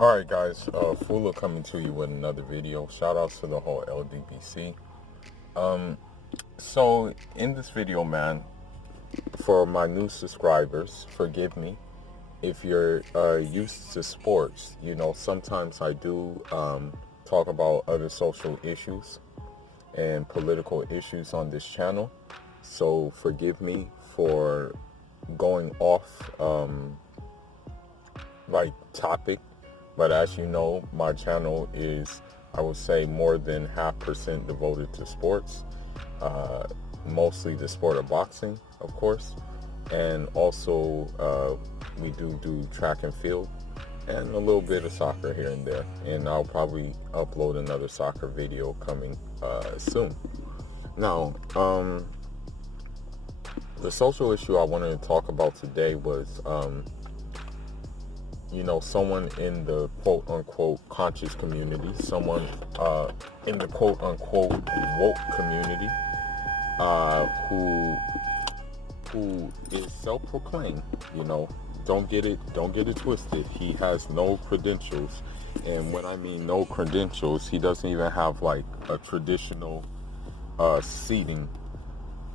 Alright guys, Fula coming to you with another video. Shout outs to the whole LDBC. So in this video, man, for my new subscribers, forgive me if you're used to sports. Sometimes I do talk about other social issues and political issues on this channel. So forgive me for going off topic. But as you know, my channel is, I would say, more than 0.5% devoted to sports. Mostly the sport of boxing, of course. And also, we do track and field and a little bit of soccer here and there. And I'll probably upload another soccer video coming soon. Now, the social issue I wanted to talk about today was someone in the quote-unquote conscious community, someone in the quote-unquote woke community who is self-proclaimed. Don't get it twisted. He has no credentials, and when I mean no credentials, he doesn't even have like a traditional seating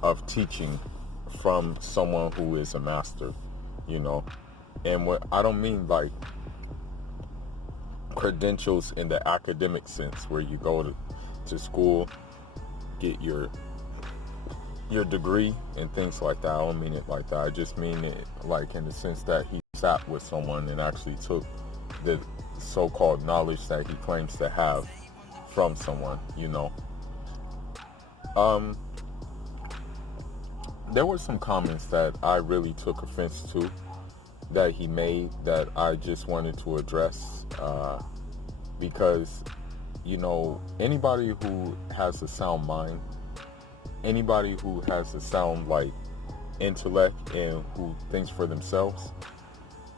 of teaching from someone who is a master. And what I don't mean like credentials in the academic sense, where you go to school, get your degree and things like that. I don't mean it like that. I just mean it like in the sense that he sat with someone and actually took the so-called knowledge that he claims to have from someone. There were some comments that I really took offense to that he made that I just wanted to address, because anybody who has a sound mind, anybody who has a sound intellect and who thinks for themselves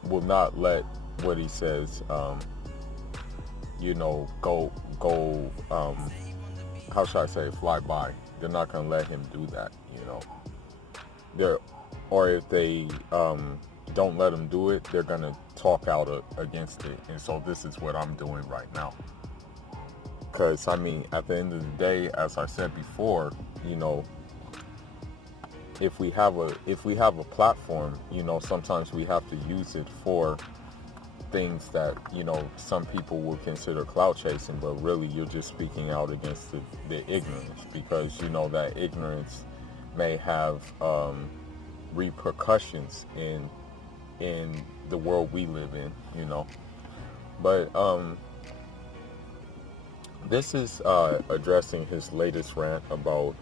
will not let what he says go how should I say, fly by. They're not gonna let him do that. Or if they don't let them do it, they're gonna talk out against it. And so this is what I'm doing right now, because at the end of the day, as I said before, if we have a platform, sometimes we have to use it for things that some people will consider clout chasing, but really you're just speaking out against the ignorance, because that ignorance may have repercussions in the world we live in. But this is addressing his latest rant about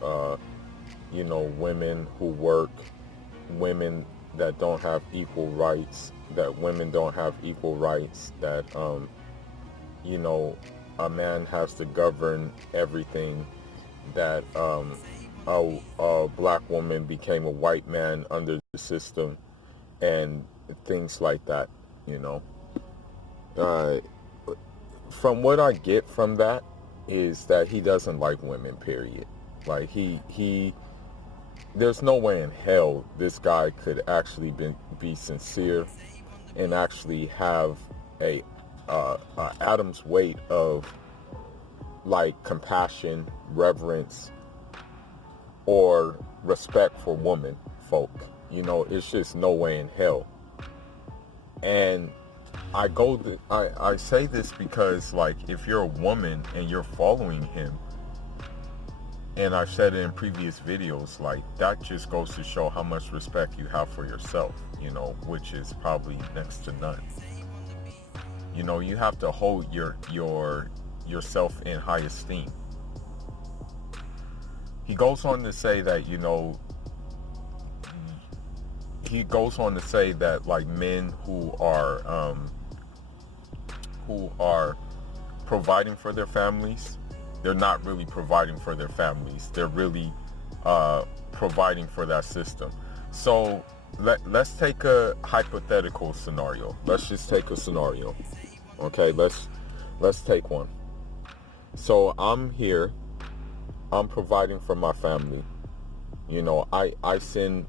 women who work, women that don't have equal rights, that women don't have equal rights, that a man has to govern everything, that a black woman became a white man under the system, and things like that. From what I get from that is that he doesn't like women, period. Like he there's no way in hell this guy could actually be sincere and actually have a atom's weight of compassion, reverence, or respect for women folk. It's just no way in hell. And I say this because if you're a woman and you're following him, and I've said it in previous videos, that just goes to show how much respect you have for yourself, which is probably next to none. You have to hold yourself in high esteem. He goes on to say that, men who are providing for their families, they're not really providing for their families. They're really providing for that system. So let's take a hypothetical scenario. Let's just take a scenario. Okay, let's take one. So I'm here. I'm providing for my family. I send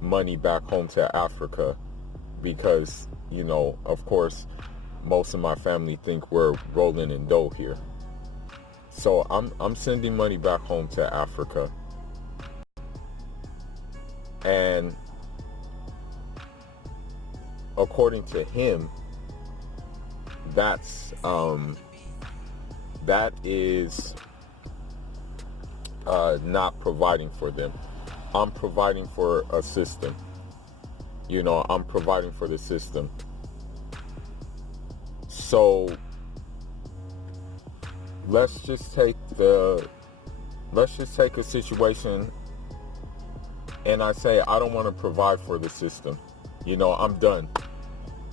money back home to Africa because, of course, most of my family think we're rolling in dough here. So I'm sending money back home to Africa, and according to him, that is not providing for them. I'm providing for a system. I'm providing for the system. So let's just take a situation, and I say I don't want to provide for the system. I'm done.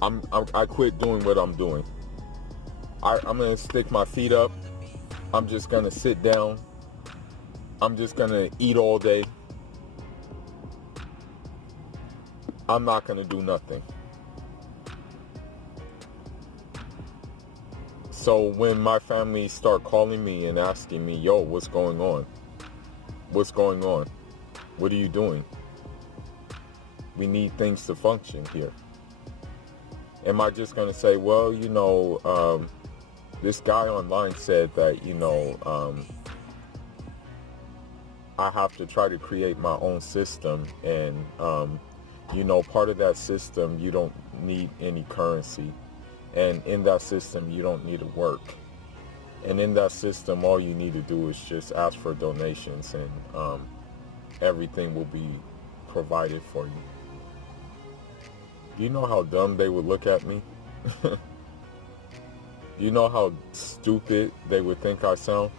I quit doing what I'm doing. I'm gonna stick my feet up. I'm just gonna sit down. I'm just gonna eat all day. I'm not gonna do nothing. So when my family start calling me and asking me, yo, what's going on? What's going on? What are you doing? We need things to function here. Am I just going to say, well, this guy online said that, I have to try to create my own system, and, part of that system, you don't need any currency. And in that system, you don't need to work. And in that system, all you need to do is just ask for donations, and everything will be provided for you. Do you know how dumb they would look at me? Do you know how stupid they would think I sound?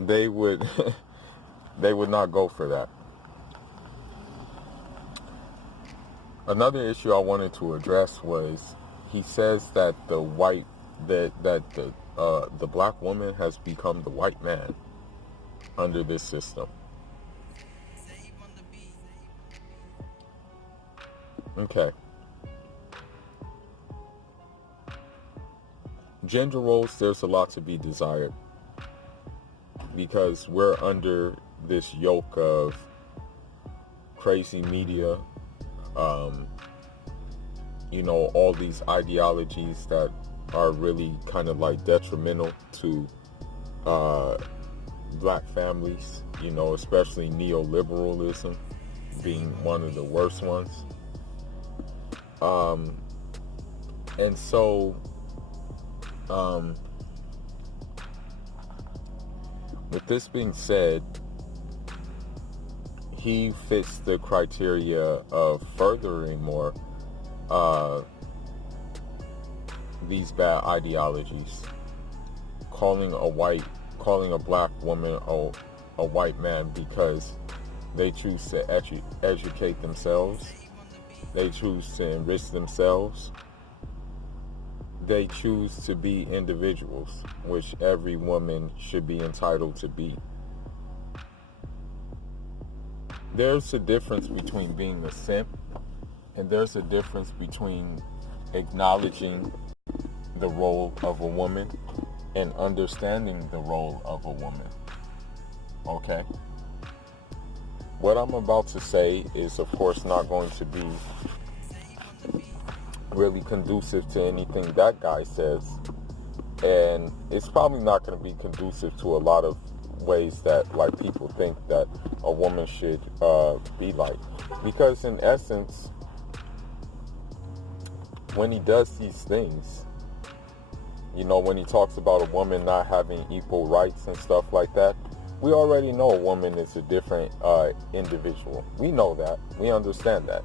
They would they would not go for that. Another issue I wanted to address was, he says that the black woman has become the white man under this system. Okay. Gender roles, there's a lot to be desired, because we're under this yoke of crazy media, all these ideologies that are really kind of like detrimental to black families, especially neoliberalism being one of the worst ones. And so, with this being said, he fits the criteria of furthering more these bad ideologies, calling a black woman a white man because they choose to educate themselves, they choose to enrich themselves, they choose to be individuals, which every woman should be entitled to be. There's a difference between being a simp, and there's a difference between acknowledging the role of a woman and understanding the role of a woman. Okay? What I'm about to say is, of course, not going to be really conducive to anything that guy says, and it's probably not going to be conducive to a lot of ways that like people think that a woman should be like, because in essence, when he does these things, when he talks about a woman not having equal rights and stuff like that, we already know a woman is a different individual. We know that. We understand that.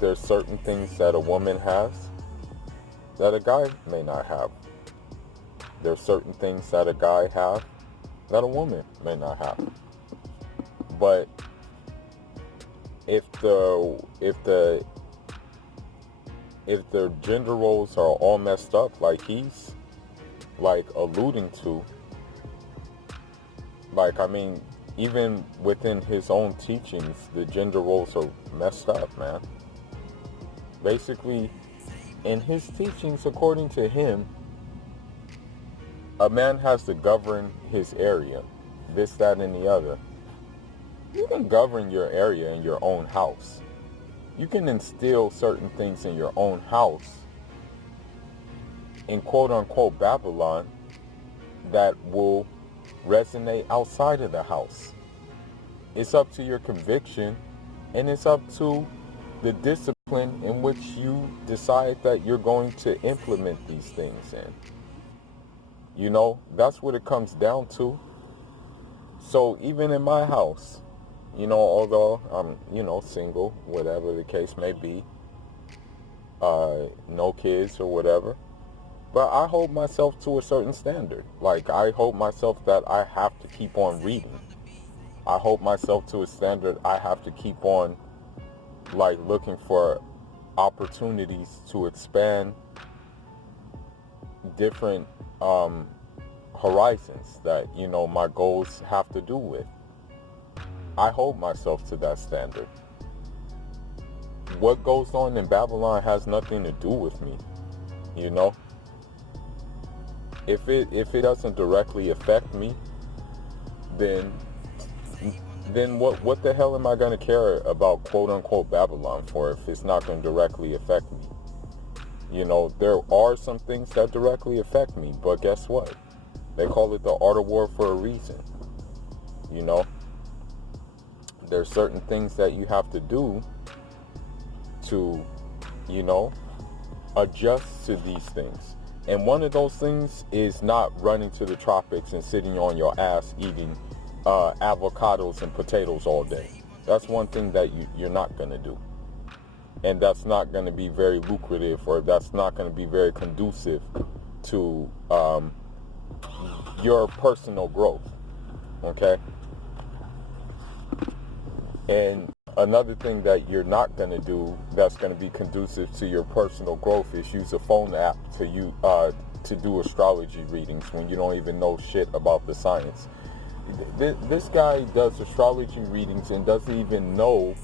There's certain things that a woman has that a guy may not have. There's certain things that a guy has that a woman may not have. But if the gender roles are all messed up, like he's like alluding to, even within his own teachings, the gender roles are messed up, man. Basically, in his teachings, according to him, a man has to govern his area, this, that, and the other. You can govern your area in your own house. You can instill certain things in your own house, in quote unquote Babylon, that will resonate outside of the house. It's up to your conviction, and it's up to the discipline in which you decide that you're going to implement these things in. You know, that's what it comes down to. So even in my house, you know, although I'm, you know, single, whatever the case may be, no kids or whatever, but I hold myself to a certain standard. Like, I hold myself that I have to keep on reading. I hold myself to a standard I have to keep on, like, looking for opportunities to expand different horizons that, you know, my goals have to do with. I hold myself to that standard. What goes on in Babylon has nothing to do with me, you know. If it doesn't directly affect me, then what the hell am I going to care about quote unquote Babylon for if it's not going to directly affect me? You know, there are some things that directly affect me, but guess what? They call it the art of war for a reason. You know, there's certain things that you have to do to, you know, adjust to these things. And one of those things is not running to the tropics and sitting on your ass eating avocados and potatoes all day. That's one thing that you're not going to do. And that's not going to be very lucrative, or that's not going to be very conducive to your personal growth. Okay? And another thing that you're not going to do that's going to be conducive to your personal growth is use a phone app to do astrology readings when you don't even know shit about the science. This guy does astrology readings and doesn't even know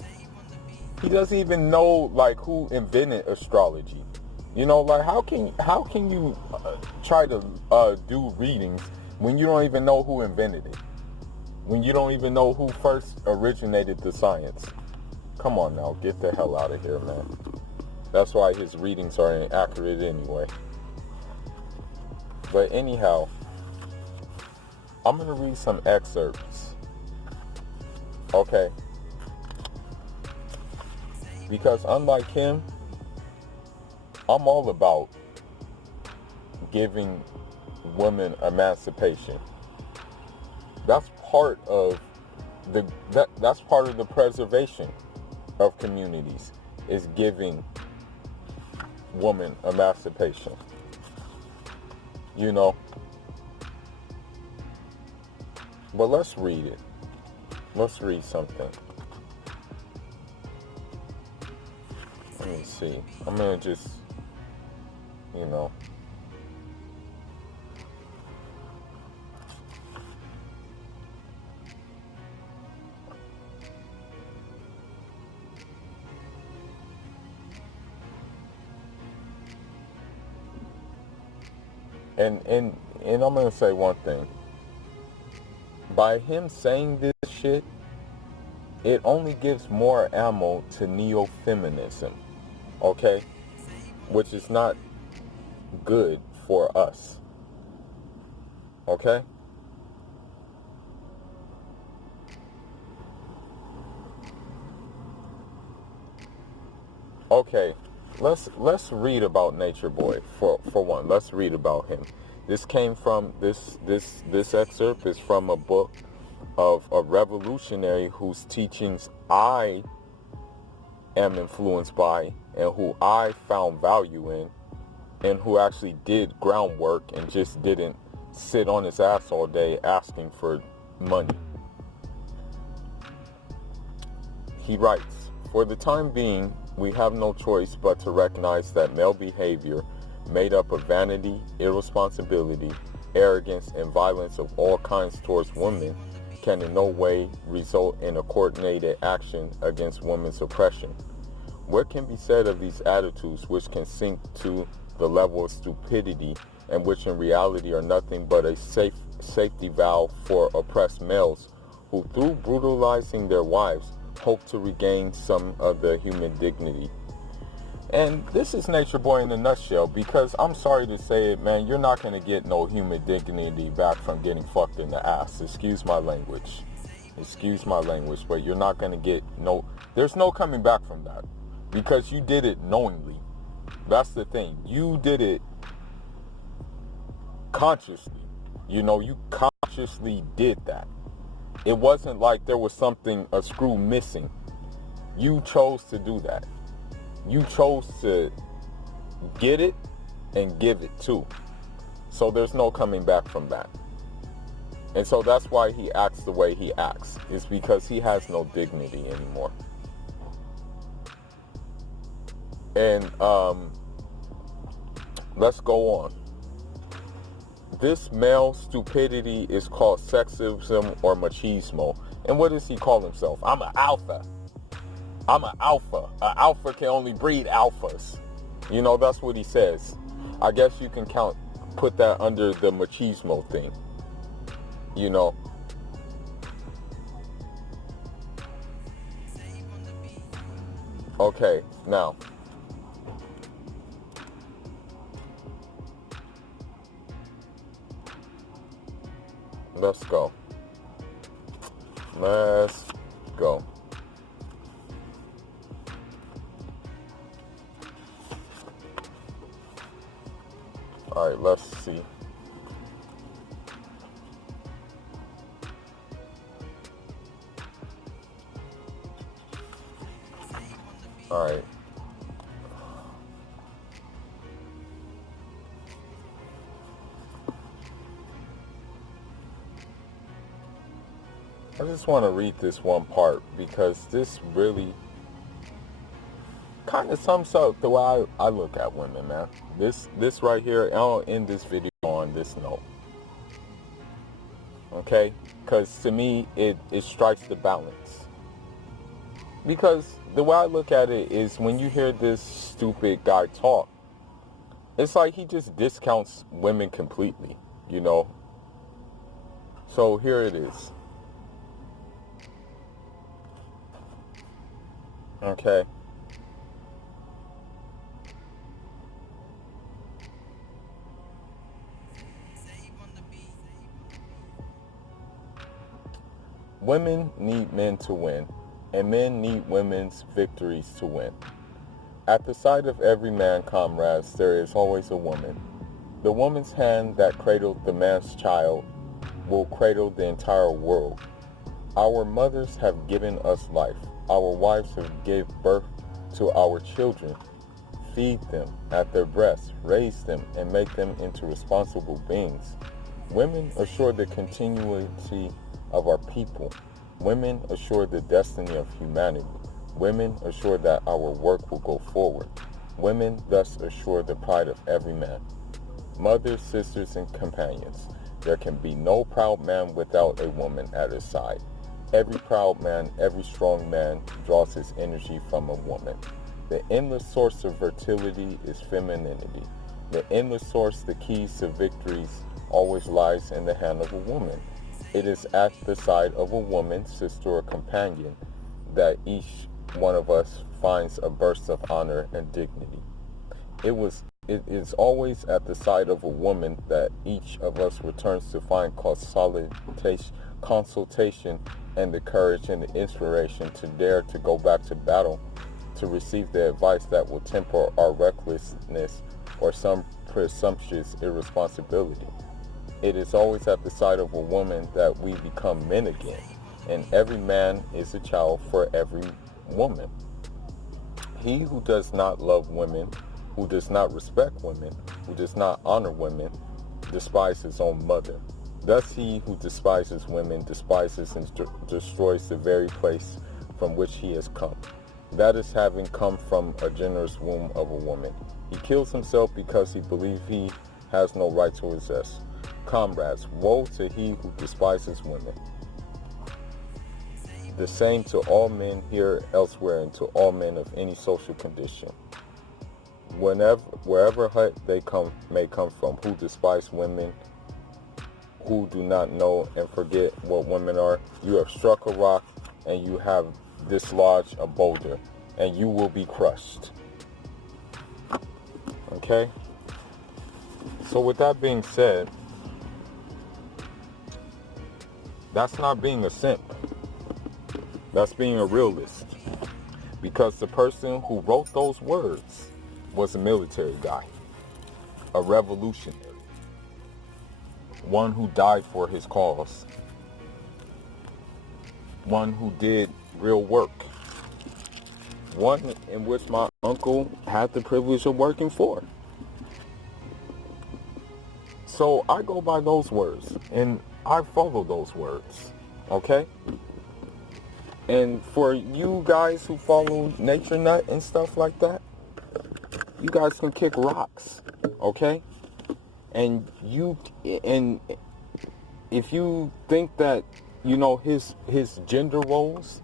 like who invented astrology. You know, like how can you try to do readings when you don't even know who invented it? When you don't even know who first originated the science? Come on now, get the hell out of here, man. That's why his readings are inaccurate anyway. But anyhow, I'm going to read some excerpts. Okay? Because unlike him, I'm all about giving women emancipation. That's part of the preservation of communities, is giving women emancipation. You know. But let's read it. Let's read something. Let me see. I'm gonna just, you know. And I'm gonna say one thing. By him saying this shit, it only gives more ammo to neo-feminism, okay? Which is not good for us, okay? Okay, let's read about Natureboy for one. Let's read about him. This came from this excerpt is from a book of a revolutionary whose teachings I am influenced by and who I found value in, and who actually did groundwork and just didn't sit on his ass all day asking for money. He writes, "For the time being, we have no choice but to recognize that male behavior made up of vanity, irresponsibility, arrogance, and violence of all kinds towards women can in no way result in a coordinated action against women's oppression. What can be said of these attitudes which can sink to the level of stupidity and which in reality are nothing but a safety valve for oppressed males who, through brutalizing their wives, hope to regain some of the human dignity. And this is Nature Boy in a nutshell, because I'm sorry to say it, man, you're not going to get no human dignity back from getting fucked in the ass. Excuse my language. Excuse my language, but you're not going to get there's no coming back from that, because you did it knowingly. That's the thing. You did it consciously. You consciously did that. It wasn't like there was a screw missing. You chose to do that. You chose to get it and give it too. So there's no coming back from that. And so that's why he acts the way he acts. It's because he has no dignity anymore. And let's go on. This male stupidity is called sexism or machismo. And what does he call himself? I'm an alpha. I'm an alpha. An alpha can only breed alphas. That's what he says. I guess you can put that under the machismo thing. Okay, now. Let's go. Let's go. All right, let's see. All right. I just want to read this one part, because this really kind of sums up the way I look at women, man. This right here, I'll end this video on this note. Okay? Because to me, it strikes the balance. Because the way I look at it is, when you hear this stupid guy talk, it's like he just discounts women completely, So here it is. Okay. Women need men to win, and men need women's victories to win. At the side of every man, comrades, there is always a woman. The woman's hand that cradled the man's child will cradle the entire world. Our mothers have given us life. Our wives have gave birth to our children. Feed them at their breasts, raise them, and make them into responsible beings. Women assure the continuity of our people. Women assure the destiny of humanity. Women assure that our work will go forward. Women thus assure the pride of every man. Mothers, sisters, and companions, there can be no proud man without a woman at his side. Every proud man, every strong man draws his energy from a woman. The endless source of fertility is femininity. The endless source, the keys to victories, always lies in the hand of a woman. It is at the side of a woman, sister, or companion that each one of us finds a burst of honor and dignity. It is always at the side of a woman that each of us returns to find consultation and the courage and the inspiration to dare to go back to battle, to receive the advice that will temper our recklessness or some presumptuous irresponsibility. It is always at the side of a woman that we become men again, and every man is a child for every woman. He who does not love women, who does not respect women, who does not honor women, despises his own mother. Thus he who despises women despises and destroys the very place from which he has come. That is having come from a generous womb of a woman. He kills himself because he believes he has no right to possess. Comrades, woe to he who despises women. The same to all men here, elsewhere, and to all men of any social condition. Wherever hut they may come from, who despise women, who do not know and forget what women are, you have struck a rock and you have dislodge a boulder and you will be crushed. Okay? So with that being said, that's not being a simp. That's being a realist. Because the person who wrote those words was a military guy, a revolutionary, one who died for his cause, one who did real work, one in which my uncle had the privilege of working for. So I go by those words and I follow those words, okay? And for you guys who follow Nature Nut and stuff like that, you guys can kick rocks, okay? And if you think that, you know, his gender roles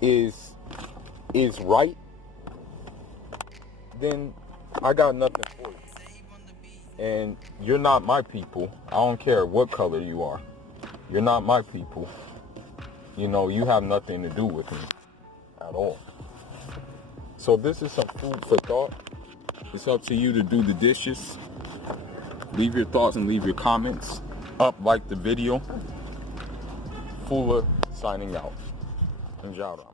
is right, then I got nothing for you. And you're not my people. I don't care what color you are. You're not my people. You know, you have nothing to do with me at all. So this is some food for thought. It's up to you to do the dishes. Leave your thoughts and leave your comments. Like the video. Fula signing out. And shout out.